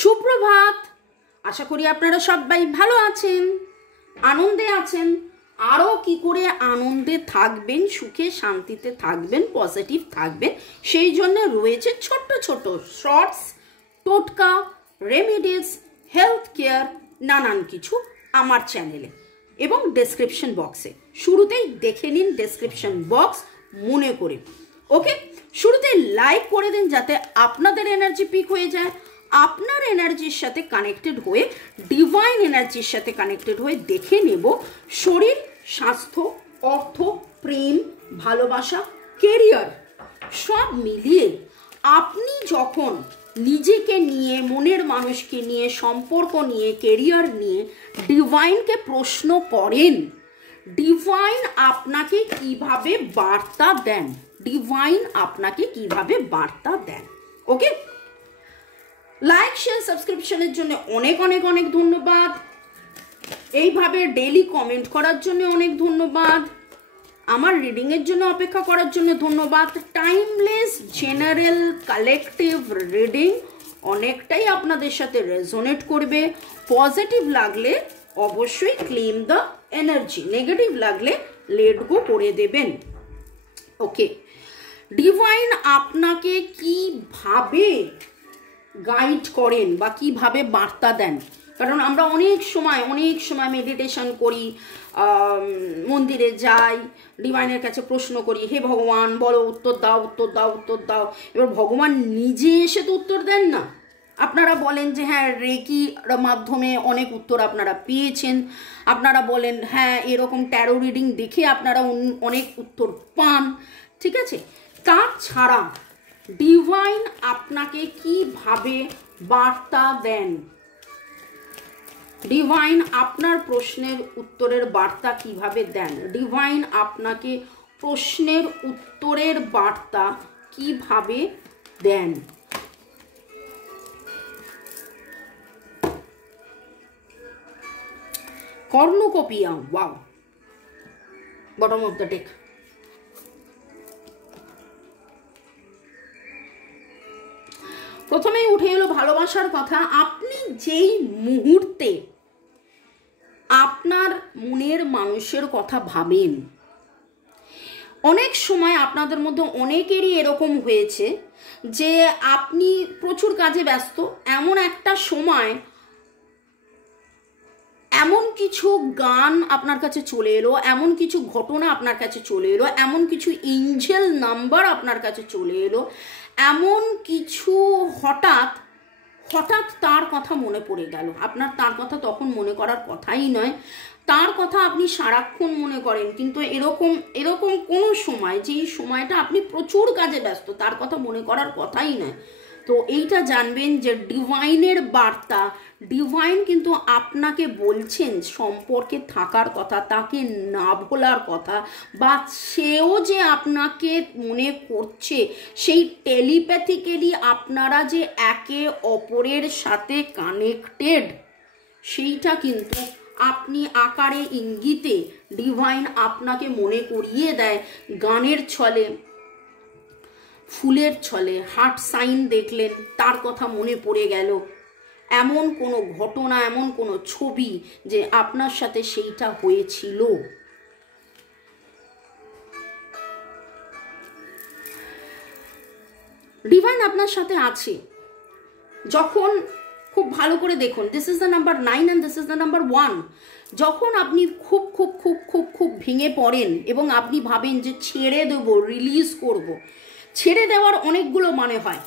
সুপ্রভাত। আশা করি আপনারা সবাই ভালো আছেন, আনন্দে আছেন। আরও কি করে আনন্দে থাকবেন, সুখে শান্তিতে থাকবেন, পজিটিভ থাকবেন, সেই জন্য রয়েছে ছোট্ট ছোট শর্টস, টোটকা, রেমিডিস, হেলথ কেয়ার, নানান কিছু আমার চ্যানেলে এবং ডেসক্রিপশন বক্সে। শুরুতেই দেখে নিন ডেসক্রিপশন বক্স মনে করে। ওকে, শুরুতে লাইক করে দিন যাতে আপনাদের এনার্জি পিক হয়ে যায়। আপনার এনার্জির সাথে কানেক্টেড হয়ে, ডিভাইন এনার্জির সাথে কানেক্টেড হয়ে দেখে নেব শরীর, স্বাস্থ্য, অর্থ, প্রেম, ভালোবাসা, কেরিয়ার সব মিলিয়ে আপনি যখন নিজেকে নিয়ে, মনের মানুষকে নিয়ে, সম্পর্ক নিয়ে, কেরিয়ার নিয়ে ডিভাইনকে প্রশ্ন করেন, ডিভাইন আপনাকে কিভাবে বার্তা দেন, ডিভাইন আপনাকে কিভাবে বার্তা দেন। ওকে, লাইক, শেয়ার, সাবস্ক্রিপশনের জন্য অনেক অনেক অনেক ধন্যবাদ। এইভাবে ডেইলি কমেন্ট করার জন্য অনেক ধন্যবাদ। আমার রিডিংয়ের জন্য অপেক্ষা করার জন্য ধন্যবাদ। টাইমলেস জেনারেল কালেকটিভ রিডিং অনেকটাই আপনাদের সাথে রেজোনেট করবে। পজিটিভ লাগলে অবশ্যই ক্লেম দ্য এনার্জি, নেগেটিভ লাগলে লেট গো করে দেবেন। ওকে, ডিভাইন আপনাকে কিভাবে গাইড করেন বা কিভাবে বার্তা দেন, কারণ আমরা অনেক সময় মেডিটেশন করি, মন্দিরে যাই, ডিভাইনের কাছে প্রশ্ন করি, হে ভগবান বলো, উত্তর দাও, উত্তর দাও, উত্তর দাও। এবার ভগবান নিজে এসে তো উত্তর দেন না। আপনারা বলেন যে হ্যাঁ রেকির মাধ্যমে অনেক উত্তর আপনারা পেয়েছেন, আপনারা বলেন হ্যাঁ এরকম ট্যারো রিডিং দেখে আপনারা অনেক উত্তর পান, ঠিক আছে। তাছাড়া ডিভাইন আপনাকে কিভাবে বার্তা দেন, ডিভাইন আপনার প্রশ্নের উত্তরের বার্তা কিভাবে দেন, ডিভাইন আপনাকে প্রশ্নের উত্তরের বার্তা কিভাবে দেন। Cornucopia, wow, bottom of the deck. প্রথমেই উঠে এলো ভালোবাসার কথা। আপনি যেই মুহূর্তে আপনার মনের মানুষের কথা ভাবেন, অনেক সময় আপনাদের মধ্যে অনেকেরই এরকম হয়েছে যে আপনি প্রচুর কাজে ব্যস্ত, এমন একটা সময় এমন কিছু গান আপনার কাছে চলে এলো, এমন কিছু ঘটনা আপনার কাছে চলে এলো, এমন কিছু এঞ্জেল নাম্বার আপনার কাছে চলে এলো, এমন কিছু হঠাৎ তার কথা মনে পড়ে গেল। আপনার তার কথা তখন মনে করার কথাই নয়, তার কথা আপনি সারাক্ষণ মনে করেন, কিন্তু এরকম কোনো সময়, যেই সময়টা আপনি প্রচুর কাজে ব্যস্ত, তার কথা মনে করার কথাই নয়। তো এইটা জানবেন যে ডিভাইনের বার্তা, ডিভাইন কিন্তু আপনাকে বলছেন সম্পর্কে থাকার কথা, তাকে না ভোলার কথা, বা সেও যে আপনাকে মনে করছে, সেই টেলিপ্যাথিক্যালি আপনারা যে একে অপরের সাথে কানেক্টেড, সেইটা কিন্তু আপনি আকারে ইঙ্গিতে ডিভাইন আপনাকে মনে করিয়ে দেয়। গানের ছলে, ফুলের ছলে, হার্ট সাইন দেখলেন, তার কথা মনে পড়ে গেল, এমন কোনো ঘটনা, এমন কোনো ছবি যে আপনার সাথে সেইটা হয়েছিল। ডিভাইন আপনার সাথে আছে যখন, খুব ভালো করে দেখুন, this is the number 9 and this is the number 1। যখন আপনি খুব খুব খুব খুব খুব ভেঙে পড়েন এবং আপনি ভাবেন যে ছেড়ে দেবো, রিলিজ করব। ছেড়ে দেওয়ার অনেকগুলো মানে হয়,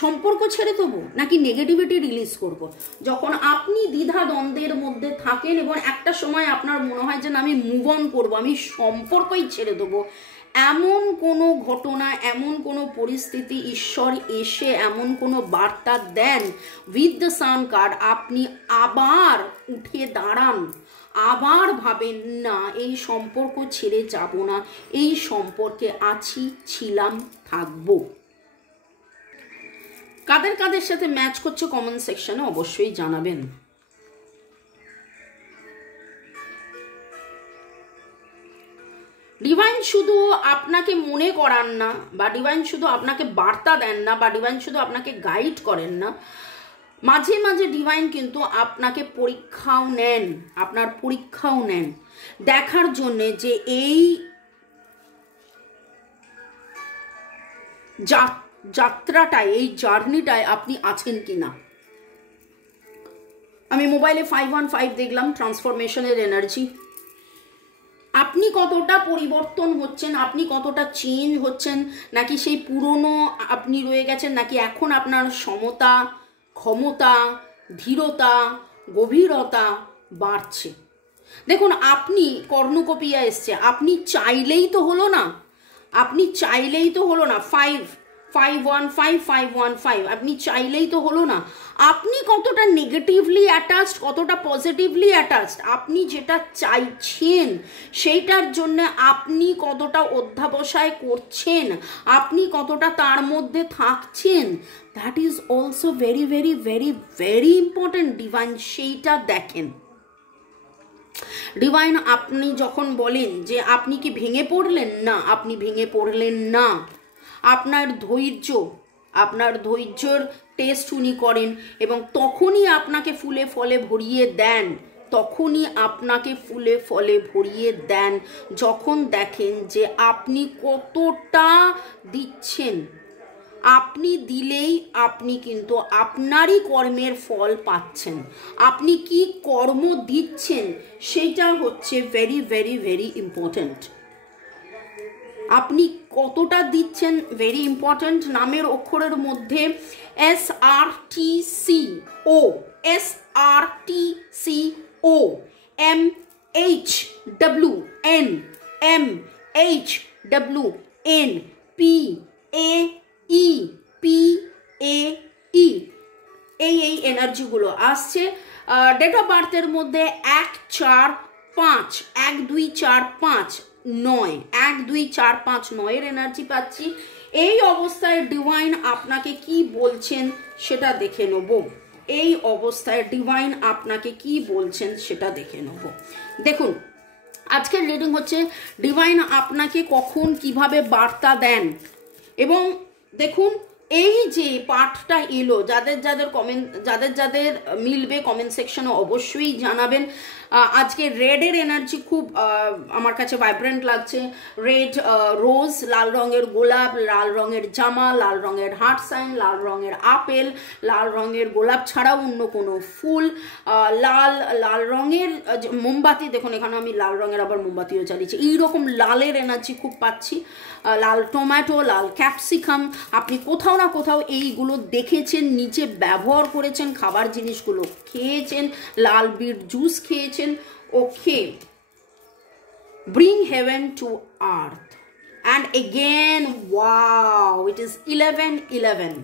সম্পর্ক ছেড়ে দেবো নাকি নেগেটিভিটি রিলিজ করব। যখন আপনি দ্বিধা দ্বন্দ্বের মধ্যে থাকেন এবং একটা সময় আপনার মনে হয় যে না আমি মুভ অন করবো, আমি সম্পর্কই ছেড়ে দেবো, এমন কোনো ঘটনা, এমন কোনো পরিস্থিতি, ঈশ্বর এসে এমন কোনো বার্তা দেন উইথ দ্য সান কার্ড, আপনি আবার উঠে দাঁড়ান, আবার ভাবেন না এই সম্পর্ক ছেড়ে যাব না, এই সম্পর্কে আছি, ছিলাম, থাকবো। কাদের কাদের সাথে ম্যাচ করছে কমেন্ট সেকশনে অবশ্যই জানাবেন। ডিভাইন শুধু আপনাকে মনে করান না, বা ডিভাইন শুধু আপনাকে বার্তা দেন না, বা ডিভাইন শুধু আপনাকে গাইড করেন না, মাঝে মাঝে ডিভাইন কিন্তু আপনাকে পরীক্ষাও নেন, আপনার পরীক্ষাও নেন দেখার জন্যে যে এই যাত্রাটায়, এই জার্নিটায় আপনি আছেন কি না। আমি মোবাইলে 515 দেখলাম, ট্রান্সফরমেশনের এনার্জি। আপনি কতটা পরিবর্তন হচ্ছেন, আপনি কতটা চেঞ্জ হচ্ছেন, নাকি সেই পুরনো আপনি রয়ে গেছেন, নাকি এখন আপনার সমতা, ক্ষমতা, ধীরতা, গভীরতা বাড়ছে। দেখুন, আপনি কর্ণকপিয়া এসছে, আপনি চাইলেই তো হলো না, আপনি চাইলেই তো হলো না। 515 আপনি চাইলেই তো হলো না। আপনি কতটা নেগেটিভলি অ্যাটাচড, কতটা পজিটিভলি অ্যাটাচড, আপনি যেটা চাইছেন সেইটার জন্য আপনি কতটা অধ্যাবসায় করছেন, আপনি কতটা তার মধ্যে থাকছেন, that is also very very very very important. Divine সেইটা দেখেন। ডিভাইন আপনি যখন বলেন যে আপনি কি ভেঙে পড়লেন, না, আপনি ভেঙে পড়লেন না। আপনার ধৈর্যর টেস্ট উনি করেন এবং তখনই আপনাকে ফুলে ফলে ভরিয়ে দেন, তখনই আপনাকে ফুলে ফলে ভরিয়ে দেন যখন দেখেন যে আপনি কতটা দিচ্ছেন। আপনি দিলেই আপনি কিন্তু আপনারই কর্মের ফল পাচ্ছেন। আপনি কি কর্ম দিচ্ছেন সেটা হচ্ছে ভেরি ভেরি ভেরি ইম্পর্ট্যান্ট। আপনি কতটা দিচ্ছেন ভেরি ইম্পর্ট্যান্ট। নামের অক্ষরের মধ্যে SRTCO, SRTCO, MHWN, MHWN, PAE, PAE, এই এনার্জিগুলো আসছে। ডেট অফ বার্থের মধ্যে 145, 1245 9, 12459 এনার্জি পাচ্ছি। এই অবস্থায় ডিভাইন আপনাকে কি বলছেন সেটা দেখে নেব। এই অবস্থায় ডিভাইন আপনাকে কি বলছেন সেটা দেখে নেব। দেখুন, আজকের রিডিং হচ্ছে ডিভাইন আপনাকে কখন কিভাবে বার্তা দেন। এবং দেখুন, এই যে পাঠটা এলো, যাদের যাদের মিলবে কমেন্ট সেকশনে অবশ্যই জানাবেন। আজকে রেডের এনার্জি খুব আমার কাছে ভাইব্রেন্ট লাগছে। রেড রোজ, লাল রঙের গোলাপ, লাল রঙের জামা, লাল রঙের হার্ট সাইন, লাল রঙের আপেল, লাল রঙের গোলাপ ছাড়াও অন্য কোনো ফুল, লাল রঙের মোমবাতি। দেখুন, এখানে আমি লাল রঙের আবার মোমবাতিও চালিয়েছি। এইরকম লালের এনার্জি খুব পাচ্ছি। লাল টমেটো, লাল ক্যাপসিকাম। আপনি কোথাও না কোথাও এইগুলো দেখেছেন, নিচে ব্যবহার করেছেন, খাবার জিনিসগুলো খেয়েছেন, লাল বিট জুস খেয়েছেন। Okay, bring heaven to earth. And again, wow, it is 11:11.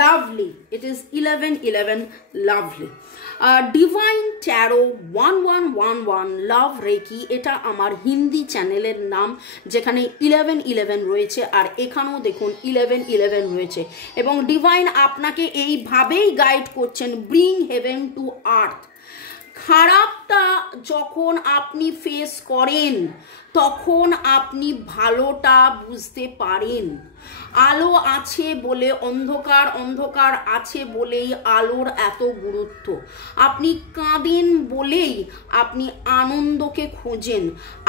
Lovely. It is 11:11. Lovely. Divine Tarot 1111 Love Reiki, এটা আমার হিন্দি চ্যানেলের নাম, যেখানে 11:11 রয়েছে আর এখানেও দেখুন 11:11 রয়েছে। এবং ডিভাইন আপনাকে এইভাবেই গাইড করছেন, ব্রিং হেভেন টু আর্থ। খারাপটা যখন আপনি ফেস করেন তখন আপনি ভালোটা বুঝতে পারেন। আলো আছে বলে অন্ধকার আছে বলেই আলোর এত গুরুত্ব। আপনি কাঁদেন বলেই আপনি আনন্দকে খোঁজেন।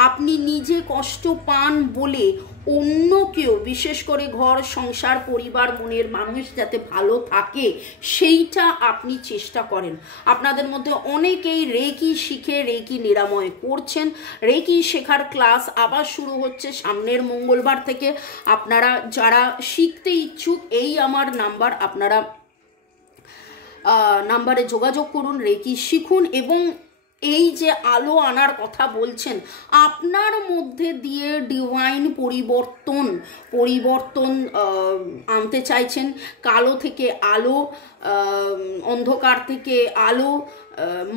আপনি নিজে কষ্ট পান বলে অন্য কেউ, বিশেষ করে ঘর সংসার পরিবার মনের মানুষ যাতে ভালো থাকে সেইটা আপনি চেষ্টা করেন। আপনাদের মধ্যে অনেকেই রেকি শিখে রেকি নিরাময় করছেন। রেকি শেখার ক্লাস আবার শুরু হচ্ছে সামনের মঙ্গলবার থেকে। আপনারা যারা শিখতে ইচ্ছুক, এই আমার নাম্বার, আপনারা নাম্বারে যোগাযোগ করুন, রেকি শিখুন। এবং এই যে আলো আনার কথা বলছেন, আপনার মধ্যে দিয়ে ডিভাইন পরিবর্তন আনতে চাইছেন। কালো থেকে আলো, অন্ধকার থেকে আলো,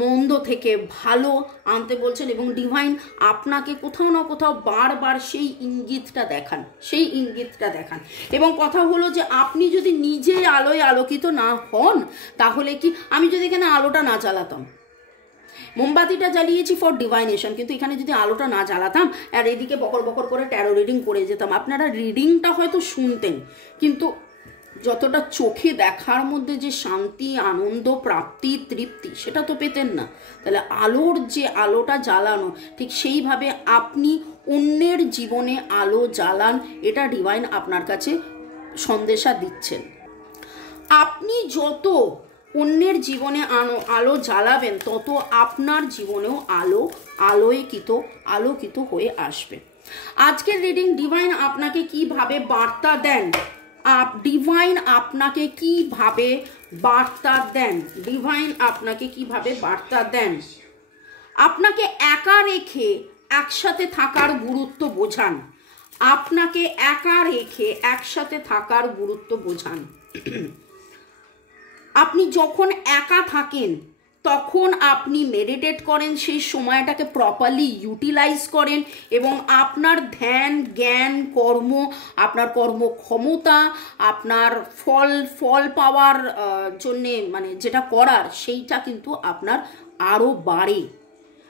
মন্দ থেকে ভালো আনতে বলছেন। এবং ডিভাইন আপনাকে কোথাও না কোথাও বারবার সেই ইঙ্গিতটা দেখান। এবং কথা হলো যে আপনি যদি নিজে আলোয় আলোকিত না হন, তাহলে কি, আমি যদি এখানে আলোটা না জ্বালাতাম, মোমবাতিটা জ্বালিয়েছি ফর ডিভাইনেশন, কিন্তু এখানে যদি আলোটা না জ্বালাতাম আর এদিকে বকর বকর করে ট্যারো রিডিং করে যেতাম, আপনারা রিডিংটা হয়তো শুনতেন কিন্তু যতটা চোখে দেখার মধ্যে যে শান্তি, আনন্দ, প্রাপ্তি, তৃপ্তি, সেটা তো পেতেন না। তাহলে আলোর যে আলোটা জ্বালানো, ঠিক সেইভাবে আপনি অন্যের জীবনে আলো জ্বালান, এটা ডিভাইন আপনার কাছে সন্দেশা দিচ্ছেন। আপনি যত অন্যের জীবনে আলো জ্বালাবেন, তত আপনার জীবনেও আলোকিত হয়ে আসবে। আজকের রিডিং ডিভাইন আপনাকে কিভাবে বার্তা দেন, ডিভাইন আপনাকে কিভাবে বার্তা দেন, ডিভাইন আপনাকে কিভাবে বার্তা দেন। আপনাকে একা রেখে একসাথে থাকার গুরুত্ব বোঝান, আপনাকে একা রেখে একসাথে থাকার গুরুত্ব বোঝান। আপনি যখন একা থাকেন তখন আপনি মেডিটেট করেন, সেই সময়টাকে প্রপারলি ইউটিলাইজ করেন এবং আপনার ধ্যান, জ্ঞান, কর্ম, আপনার কর্মক্ষমতা, আপনার ফল পাওয়ার জন্যে মানে যেটা করার, সেইটা কিন্তু আপনার আরও বাড়ে।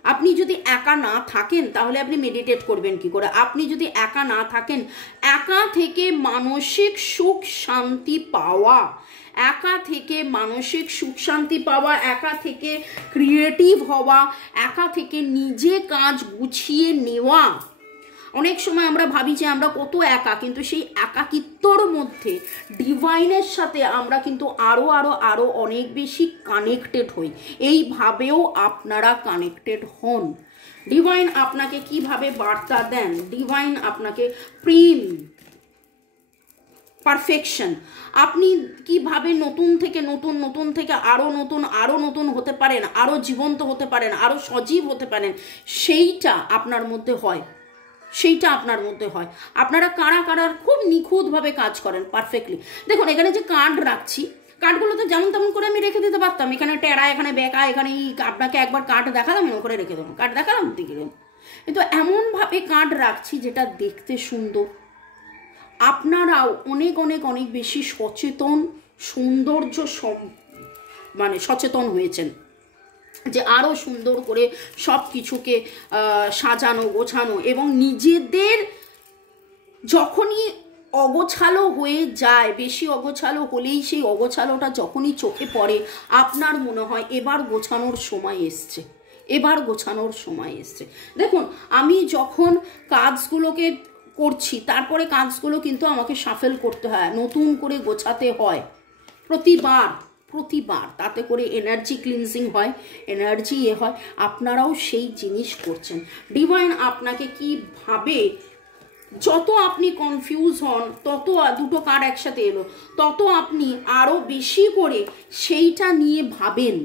আপনি যদি একা না থাকেন তাহলে আপনি মেডিটেট করবেন কি করে? আপনি যদি একা না থাকেন, একা থেকে মানসিক সুখ শান্তি পাওয়া, একা থেকে মানসিক সুখ শান্তি পাওয়া, একা থেকে ক্রিয়েটিভ হওয়া, একা থেকে নিজে কাজ গুছিয়ে নেওয়া। অনেক সময় আমরা ভাবি যে আমরা কত একা, কিন্তু সেই একাকিত্বর মধ্যে ডিভাইনের সাথে আমরা কিন্তু আরো অনেক বেশি কানেক্টেড হই। এইভাবেও আপনারা কানেক্টেড হন। ডিভাইন আপনাকে কিভাবে বার্তা দেন, ডিভাইন আপনাকে প্রেম, পারফেকশন, আপনি কিভাবে নতুন থেকে আরো নতুন হতে পারেন, আরো জীবন্ত হতে পারেন, আরো সজীব হতে পারেন, সেইটা আপনার মধ্যে হয়, সেইটা আপনার মধ্যে হয়। আপনারা কারা খুব নিখুঁতভাবে কাজ করেন, পারফেক্টলি। দেখুন এখানে যে কার্ড রাখছি, কার্ডগুলো তো যেমন তেমন করে আমি রেখে দিতে পারতাম, এখানে টেরা, এখানে বেঁকা, এখানে আপনাকে একবার কার্ড দেখালাম এরকম করে রেখে দেবো, কার্ড দেখালাম দিকে, কিন্তু এমনভাবে কার্ড রাখছি যেটা দেখতে সুন্দর। আপনারাও অনেক বেশি সচেতন হয়েছেন যে আরও সুন্দর করে সব কিছুকে সাজানো, গোছানো, এবং নিজেদের যখনই অগোছালো হয়ে যায়, বেশি অগোছালো হলেই সেই অগোছালোটা যখনই চোখে পড়ে, আপনার মনে হয় এবার গোছানোর সময় এসছে, এবার গোছানোর সময় এসছে। দেখুন আমি যখন কাজগুলোকে করছি, তারপরে কাজগুলো কিন্তু আমাকে শাফেল করতে হয়, নতুন করে গোছাতে হয় প্রতিবার, তাতে করে এনার্জি ক্লিনজিং হয়, এনার্জি হয়। আপনারাও সেই জিনিস করছেন। ডিভাইন আপনাকে কিভাবে, যত আপনি কনফিউজ হন, তত দুটো কার্ড একসাথে এলো, তত আপনি আরো বেশি করে সেইটা নিয়ে ভাবেন।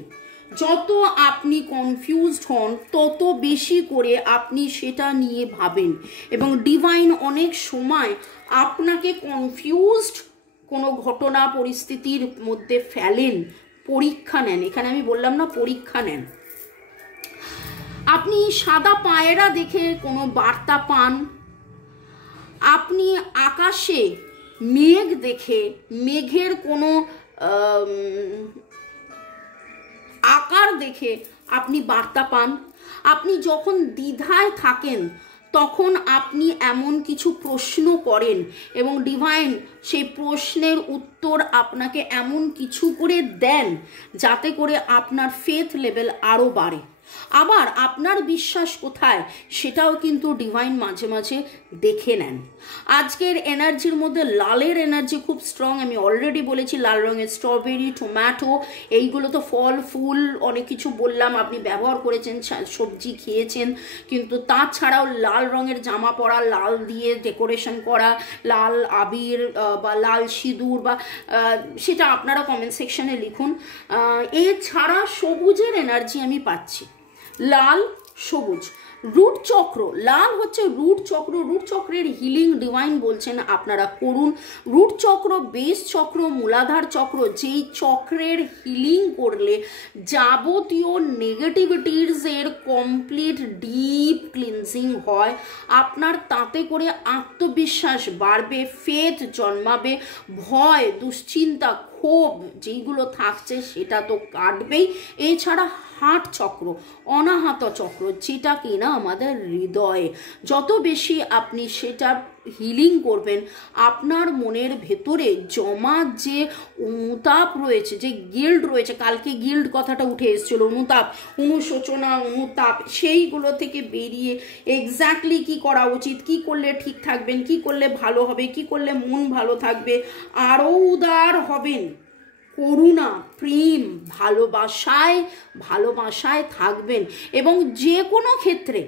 যত আপনি কনফিউজড হন তত বেশি করে আপনি সেটা নিয়ে ভাবেন, এবং ডিভাইন অনেক সময় আপনাকে কনফিউজড কোনো ঘটনা পরিস্থিতির মধ্যে ফেলেন, পরীক্ষা নেন। এখানে আমি বললাম না, পরীক্ষা নেন। আপনি সাদা পায়রা দেখে কোনো বার্তা পান, আপনি আকাশে মেঘ দেখে মেঘের কোনো আকার দেখে আপনি বার্তা পান। আপনি যখন দ্বিধায় থাকেন তখন আপনি এমন কিছু প্রশ্ন করেন এবং ডিভাইন সেই প্রশ্নের উত্তর আপনাকে এমন কিছু করে দেন যাতে করে আপনার ফেথ লেভেল আরও বাড়ে। আবার আপনার বিশ্বাস কোথায় সেটাও কিন্তু ডিভাইন মাঝে মাঝে দেখে নেন। আজকের এনার্জির মধ্যে লালের এনার্জি খুব স্ট্রং। আমি অলরেডি বলেছি লাল রঙের স্ট্রবেরি, টমেটো, এইগুলো তো ফল ফুল অনেক কিছু বললাম, আপনি ব্যবহার করেছেন, সবজি খেয়েছেন, কিন্তু তাছাড়াও লাল রঙের জামা পরা, লাল দিয়ে ডেকোরেশন করা, লাল আবির বা লাল সিঁদুর বা সেটা আপনারা কমেন্ট সেকশনে লিখুন। এছাড়া সবুজের এনার্জি আমি পাচ্ছি, লাল সবুজ। রুট চক্র, লাল হচ্ছে রুট চক্র, রুট চক্রের হিলিং ডিভাইন বলছেন আপনারা করুন। রুট চক্র, বেস চক্র, মূলাধার চক্র, যেই চক্রের হিলিং করলে যাবতীয় নেগেটিভিটিসের কমপ্লিট ডিপ ক্লিনজিং হয়, আপনার তাতে করে আত্মবিশ্বাস বাড়বে, ফেথ জন্মাবে, ভয়, দুশ্চিন্তা, ক্ষোভ যেইগুলো থাকছে সেটা তো কাটবেই। এছাড়া হার্ট চক্র, অনাহত চক্র, যেটা কিনা আমাদের হৃদয়ে, যত বেশি আপনি হিলিং করবেন, আপনার মনের ভেতরে জমা যে অনুতাপ রয়েছে, যে গিল্ড রয়েছে, কালকে গিল্ড কথাটা উঠে এসেছিল, অনুতাপ, অনুশোচনা, অনুতাপ, সেইগুলো থেকে বেরিয়ে এক্স্যাক্টলি কি করা উচিত, কি করলে ঠিক থাকবেন, কি করলে ভালো হবে, কি করলে মন ভালো থাকবে, আরও উদার হবেন, করুণা, প্রেম, ভালোবাসায় থাকবেন। এবং যে কোনো ক্ষেত্রে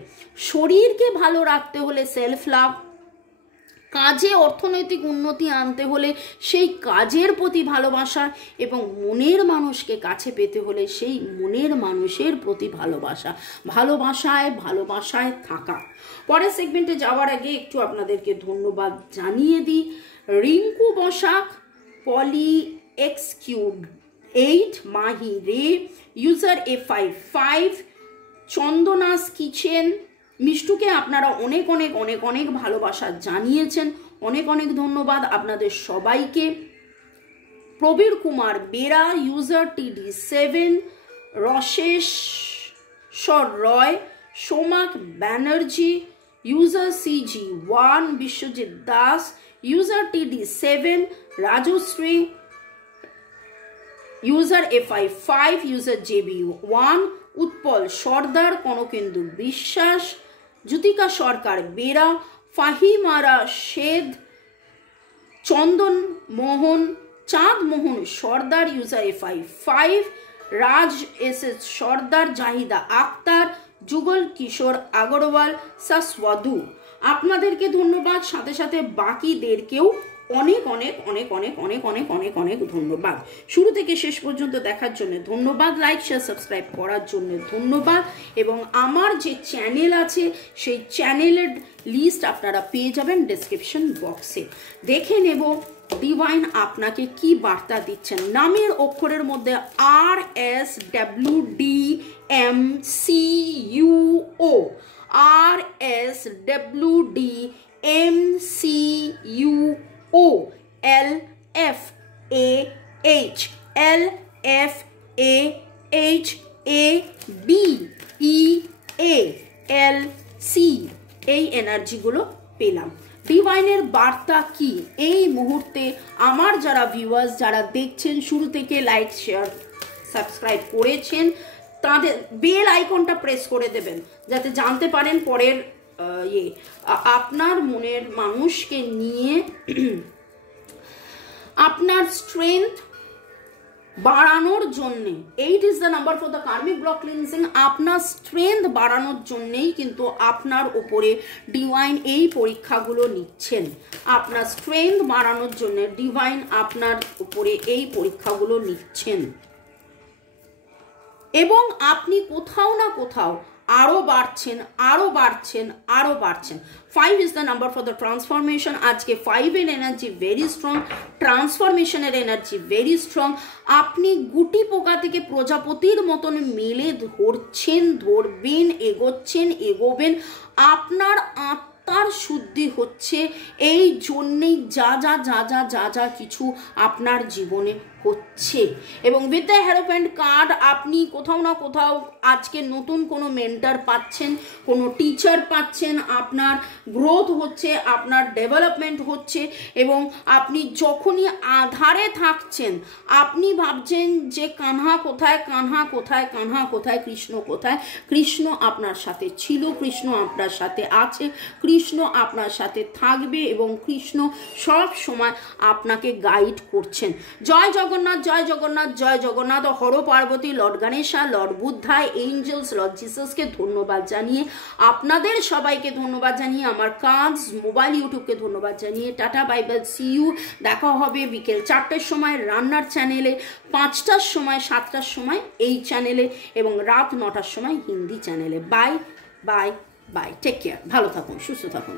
শরীরকে ভালো রাখতে হলে সেলফ লাভ, কাজে অর্থনৈতিক উন্নতি আনতে হলে সেই কাজের প্রতি ভালোবাসা, এবং মনের মানুষকে কাছে পেতে হলে সেই মনের মানুষের প্রতি ভালোবাসায় থাকা। পরের সেগমেন্টে যাওয়ার আগে একটু আপনাদেরকে ধন্যবাদ জানিয়ে দিই। রিঙ্কু বসাক, পলি এক্সকিউড 8, মাহি রে, ইউজার A55, চন্দনাস কিচেন, মিষ্টুকে আপনারা অনেক অনেক অনেক অনেক ভালোবাসা জানিয়েছেন, অনেক অনেক ধন্যবাদ আপনাদের সবাইকে। Prabir Kumar Bera, user TD7, Rasheswar Roy, Somak Banerjee, user CG1, Biswajit Das, user TD7, Rajashree, user A55, user JB1, Utpal Sardar, Kanakendu Biswas, Jyotika Sarkar Bera, ফাহিমারা শেদ, Chandan Mohan, Chand Mohan Sardar, user A55, Raj SS Sardar, Zahida Akhtar, Jugal Kishore Agarwal, সাসওয়াদু। আপনাদেরকে ধন্যবাদ, সাথে সাথে বাকিদেরকেও অনেক অনেক অনেক অনেক অনেক অনেক অনেক অনেক ধন্যবাদ। শুরু থেকে শেষ পর্যন্ত দেখার জন্য ধন্যবাদ, লাইক শেয়ার সাবস্ক্রাইব করার জন্য ধন্যবাদ। এবং আমার যে চ্যানেল আছে সেই চ্যানেলের লিস্ট আপনারা পেয়ে যাবেন ডেসক্রিপশন বক্সে। দেখে নেব ডিভাইন আপনাকে কি বার্তা দিচ্ছেন। নামের অক্ষরের মধ্যে RSWDMCUO, RSWDMCUO, LFAH, LFAHABEALC, এই এনার্জিগুলো পেলাম। ডিভাইনের বার্তা কি এই মুহূর্তে আমার যারা ভিউয়ার্স, যারা দেখছেন শুরু থেকে লাইক শেয়ার সাবস্ক্রাইব করেছেন, তাদের বেল আইকনটা প্রেস করে দেবেন যাতে জানতে পারেন পরের আপনার মনের মানুষকে নিয়ে আপনার স্ট্রেংথ বাড়ানোর জন্যে, 8 is the number for the karmic block cleansing, আপনার স্ট্রেংথ বাড়ানোর জন্যেই কিন্তু আপনার উপরে ডিভাইন এই পরীক্ষাগুলো নিচ্ছেন। আপনার স্ট্রেংথ বাড়ানোর জন্য ডিভাইন আপনার উপরে এই পরীক্ষাগুলো নিচ্ছেন, এবং আপনি কোথাও না কোথাও আরো বাড়ছেন, আরো বাড়ছেন, আরো বাড়ছেন। 5 is the number for the transformation, আজকে 5 এর এনার্জি ভেরি স্ট্রং, ট্রান্সফরমেশনের এনার্জি ভেরি স্ট্রং। আপনি গুটি পোকা থেকে প্রজাপতির মতন মেলে ধরছেন, ধরবেন, এগোচ্ছেন, এগোবেন। আপনার আত্মার শুদ্ধি হচ্ছে, এই জন্যেই যা যা যা যা যা যা কিছু আপনার জীবনে হচ্ছে। এবং উইথ দ্য হেরোফ্যান্ট কার্ড আপনি কোথাও না কোথাও আজকে নতুন কোনো মেন্টর পাচ্ছেন, কোনো টিচার পাচ্ছেন, আপনার গ্রোথ হচ্ছে, আপনার ডেভেলপমেন্ট হচ্ছে। এবং আপনি যখনই আধারে থাকছেন, আপনি ভাবছেন যে কানহা কোথায়, কানহা কোথায়, কানহা কোথায়, কৃষ্ণ কোথায়। কৃষ্ণ আপনার সাথে ছিল, কৃষ্ণ আপনার সাথে আছে, কৃষ্ণ আপনার সাথে থাকবে, এবং কৃষ্ণ সব সময় আপনাকে গাইড করছেন। Jai Jagannath, Jai Jagannath, Jai Jagannath. Har Parvati, lord Ganesha, lord Buddha, angels, lord জিসাসকে ধন্যবাদ জানিয়ে, আপনাদের সবাইকে ধন্যবাদ জানিয়ে, আমার কাজ মোবাইল ইউটিউবকে ধন্যবাদ জানিয়ে tata bye bye, see you. দেখা হবে বিকেল 4টের সময় রান্নার চ্যানেলে, 5টার সময়, 7টার সময় এই চ্যানেলে, এবং রাত 9টার সময় হিন্দি চ্যানেলে। Bye bye bye, take care, ভালো থাকুন, সুস্থ থাকুন।